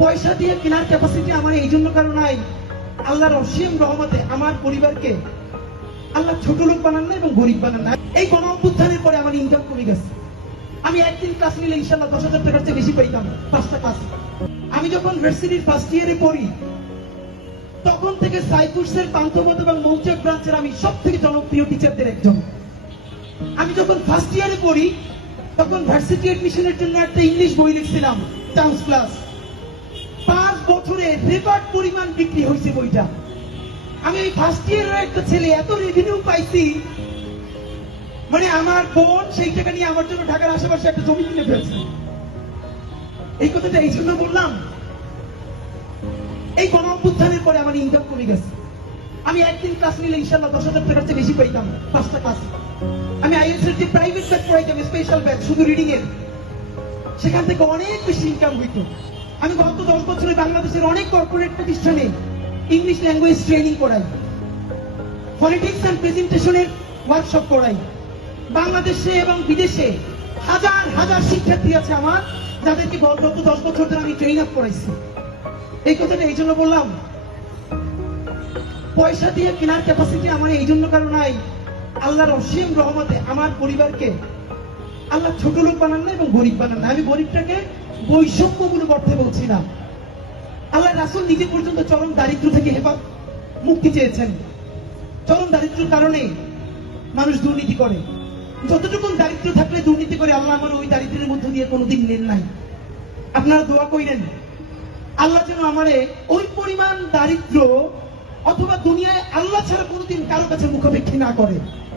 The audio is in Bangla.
পয়সা দিয়ে কেনার ক্যাপাসিটি আমার এই জন্য কারণ নাই, আল্লাহর অসীম রহমতে আমার পরিবারকে আল্লাহ ছোট লোক বানান না এবং গরিব বানান না। এই গণ অভ্যুত্থানের পরে আমার ইনকাম কমে গেছে। আমি একদিন ক্লাস নিলে ইনশাল্লাহ 10,000 টাকার চেয়ে বেশি পাইতাম 5টা ক্লাস। আমি যখন ভার্সিটির ফার্স্ট ইয়ারে পড়ি তখন থেকে সাইকুর্সের পান্থপথ এবং মৌচাক ব্রাঞ্চের আমি সব থেকে জনপ্রিয় টিচারদের একজন। আমি যখন ফার্স্ট ইয়ারে পড়ি তখন ভার্সিটি এডমিশনের জন্য একটা ইংলিশ বই লিখছিলাম, চান্স ক্লাস। 5 বছরে রেকর্ড পরিমাণ বিক্রি হয়েছে বইটা। আমি ওই ফার্স্ট ইয়ারের একটা ছেলে, এত রেভিনিউ পাইছি, মানে আমার বোন সেই টাকা নিয়ে আমার জন্য ঢাকার আশেপাশে একটা জমি কিনে ফেলছে। এই কথাটা এই জন্য বললাম, এই গণ অভ্যুত্থানের পরে আমার ইনকাম কমে গেছে। আমি একদিন ক্লাস নিলে ইনশাল্লাহ 10,000 টাকার চেয়ে বেশি পাইতাম 5টা ক্লাস। আমি আইএলটিএস এর যে প্রাইভেট ব্যাচ পড়াইতাম, স্পেশাল ব্যাচ শুধু রিডিং এর, সেখান থেকে অনেক বেশি ইনকাম হইতো। আমি গত 10 বছরে বাংলাদেশের অনেক কর্পোরেট প্রতিষ্ঠানে ইংলিশ ল্যাঙ্গুয়েজ ট্রেনিং করাই, পলিটিক্স এন্ড প্রেজেন্টেশনের ওয়ার্কশপ করাই। বাংলাদেশে এবং বিদেশে হাজার হাজার শিক্ষার্থী আছে আমার, যাদেরকে গত 10 বছর ধরে আমি ট্রেন আপ করাইছি। এই কথাটা এই জন্য বললাম, পয়সা দিয়ে কেনার ক্যাপাসিটি আমার এই জন্য কারণ নাই, আল্লাহর অসীম রহমতে আমার পরিবারকে আল্লাহ ছোট লোক বানান না এবং গরিব বানান না। আমি গরিবটাকে বৈষম্যমূলক অর্থে বলছি না। আল্লাহ রাসূল নিজে পর্যন্ত চরম দারিদ্র থেকে মুক্তি চেয়েছেন। চরম দারিদ্রের কারণে মানুষ দুর্নীতি করে। যতটুকু দারিদ্র থাকলে দুর্নীতি করে, আল্লাহ আমার ওই দারিদ্রের মধ্য দিয়ে কোনোদিন নেন নাই। আপনারা দোয়া কইরেন আল্লাহ যেন আমারে ওই পরিমাণ দারিদ্র অথবা দুনিয়ায় আল্লাহ ছাড়া কোনোদিন কারো কাছে মুখাপেক্ষী না করে।